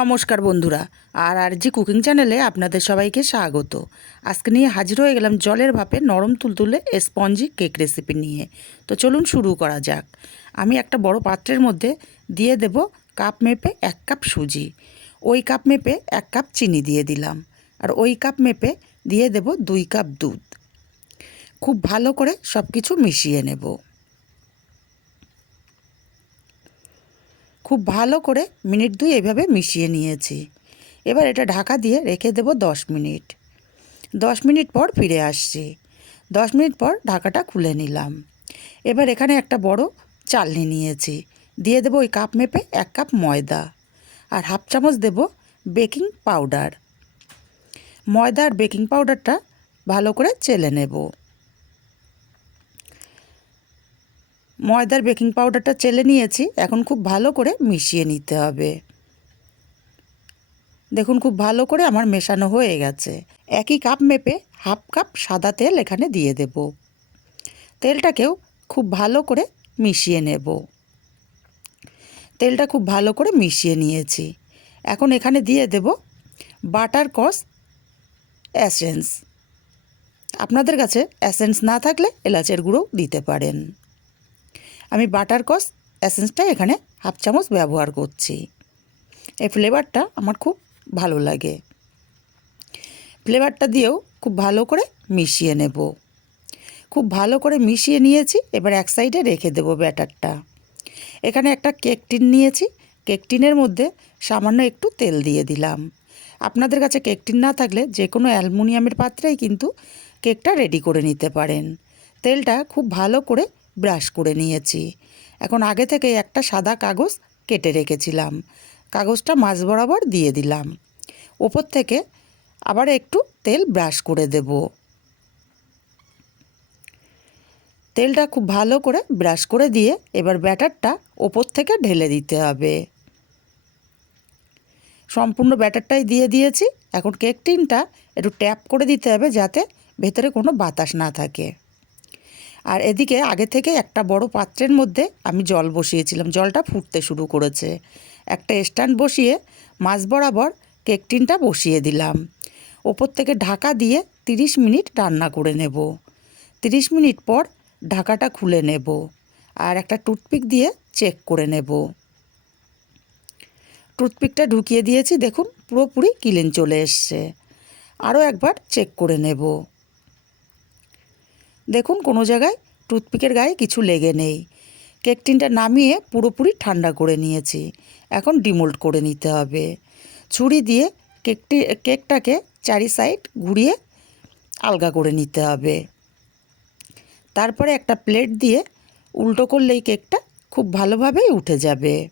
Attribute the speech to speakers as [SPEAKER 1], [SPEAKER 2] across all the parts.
[SPEAKER 1] নমস্কার বন্ধুরা, আর আর জি কুকিং চ্যানেলে আপনাদের সবাইকে স্বাগত। আজকে নিয়ে হাজির হয়ে গেলাম জলের ভাপে নরম তুলতুলে স্পঞ্জি কেক রেসিপি নিয়ে। তো চলুন শুরু করা যাক। আমি একটা বড় পাত্রের মধ্যে দিয়ে দেব কাপ মেপে এক কাপ সুজি। ওই কাপ মেপে এক কাপ চিনি দিয়ে দিলাম। আর ওই কাপ মেপে দিয়ে দেব দুই কাপ দুধ। খুব ভালো করে সব কিছু মিশিয়ে নেব। খুব ভালো করে মিনিট দুই এভাবে মিশিয়ে নিয়েছি। এবার এটা ঢাকা দিয়ে রেখে দেব দশ মিনিট। দশ মিনিট পর ফিরে আসছি। দশ মিনিট পর ঢাকাটা খুলে নিলাম। এবার এখানে একটা বড় চালনি নিয়েছি। দিয়ে দেবো ওই কাপ মেপে এক কাপ ময়দা। আর হাফ চামচ দেব বেকিং পাউডার। ময়দা আর বেকিং পাউডারটা ভালো করে চেলে নেব। ময়দার বেকিং পাউডারটা চেলে নিয়েছি, এখন খুব ভালো করে মিশিয়ে নিতে হবে। দেখুন, খুব ভালো করে আমার মেশানো হয়ে গেছে। একই কাপ মেপে হাফ কাপ সাদা তেল এখানে দিয়ে দেব। তেলটাকেও খুব ভালো করে মিশিয়ে নেব। তেলটা খুব ভালো করে মিশিয়ে নিয়েছি। এখন এখানে দিয়ে দেব বাটার কস অ্যাসেন্স আপনাদের কাছে অ্যাসেন্স না থাকলে এলাচের গুঁড়ো দিতে পারেন। আমি বাটার কস অ্যাসেন্সটা এখানে হাফ চামচ ব্যবহার করছি। এই ফ্লেভারটা আমার খুব ভালো লাগে। ফ্লেভারটা দিয়েও খুব ভালো করে মিশিয়ে নেব। খুব ভালো করে মিশিয়ে নিয়েছি, এবার এক সাইডে রেখে দেব ব্যাটারটা। এখানে একটা কেক টিন নিয়েছি, কেক টিনের মধ্যে সামান্য একটু তেল দিয়ে দিলাম। আপনাদের কাছে কেক টিন না থাকলে যে কোনো অ্যালুমিনিয়ামের পাত্রেই কিন্তু কেকটা রেডি করে নিতে পারেন। তেলটা খুব ভালো করে ব্রাশ করে নিয়েছি। এখন আগে থেকে একটা সাদা কাগজ কেটে রেখেছিলাম। কাগজটা মাছ বরাবর দিয়ে দিলাম। ওপর থেকে আবার একটু তেল ব্রাশ করে দেব। তেলটা খুব ভালো করে ব্রাশ করে দিয়ে এবার ব্যাটারটা ওপর থেকে ঢেলে দিতে হবে। সম্পূর্ণ ব্যাটারটাই দিয়ে দিয়েছি। এখন কেক টিনটা একটু ট্যাপ করে দিতে হবে যাতে ভেতরে কোনো বাতাস না থাকে। আর এদিকে আগে থেকে একটা বড় পাত্রের মধ্যে আমি জল বসিয়েছিলাম। জলটা ফুটতে শুরু করেছে। একটা স্ট্যান্ড বসিয়ে মাছ বরাবর কেক টিনটা বসিয়ে দিলাম। ওপর থেকে ঢাকা দিয়ে তিরিশ মিনিট রান্না করে নেব। তিরিশ মিনিট পর ঢাকাটা খুলে নেব আর একটা টুথপিক দিয়ে চেক করে নেব। টুথপিকটা ঢুকিয়ে দিয়েছি, দেখুন পুরোপুরি কিলেন চলে এসছে। আরও একবার চেক করে নেব। দেখুন, কোনো জায়গায় টুথপিকের গায়ে কিছু লেগে নেই। কেক টিনটা নামিয়ে পুরোপুরি ঠান্ডা করে নিয়েছি। এখন ডিমোল্ড করে নিতে হবে। ছুরি দিয়ে কেকটি কেকটাকে চারি সাইড ঘুরিয়ে আলগা করে নিতে হবে। তারপরে একটা প্লেট দিয়ে উল্টো করলেই কেকটা খুব ভালোভাবেই উঠে যাবে।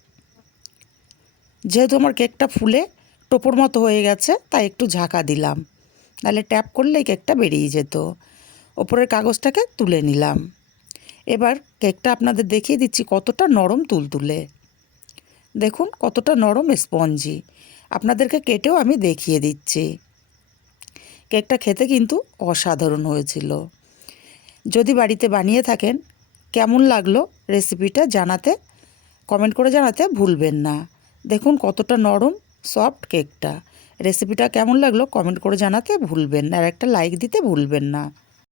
[SPEAKER 1] যেহেতু আমার কেকটা ফুলে টোপর মতো হয়ে গেছে, তাই একটু ঝাঁকা দিলাম। নাহলে ট্যাপ করলেই কেকটা বেরিয়ে যেত। ওপরের কাগজটাকে তুলে নিলাম। এবার কেকটা আপনাদের দেখিয়ে দিচ্ছি কতটা নরম তুলতুলে। দেখুন কতটা নরম স্পঞ্জি। আপনাদেরকে কেটেও আমি দেখিয়ে দিচ্ছি। কেকটা খেতে কিন্তু অসাধারণ হয়েছিল। যদি বাড়িতে বানিয়ে থাকেন, কেমন লাগল রেসিপিটা জানাতে, কমেন্ট করে জানাতে ভুলবেন না। দেখুন কতটা নরম, সফট কেকটা। রেসিপিটা কেমন লাগল কমেন্ট করে জানাতে ভুলবেন না। আর একটা লাইক দিতে ভুলবেন না।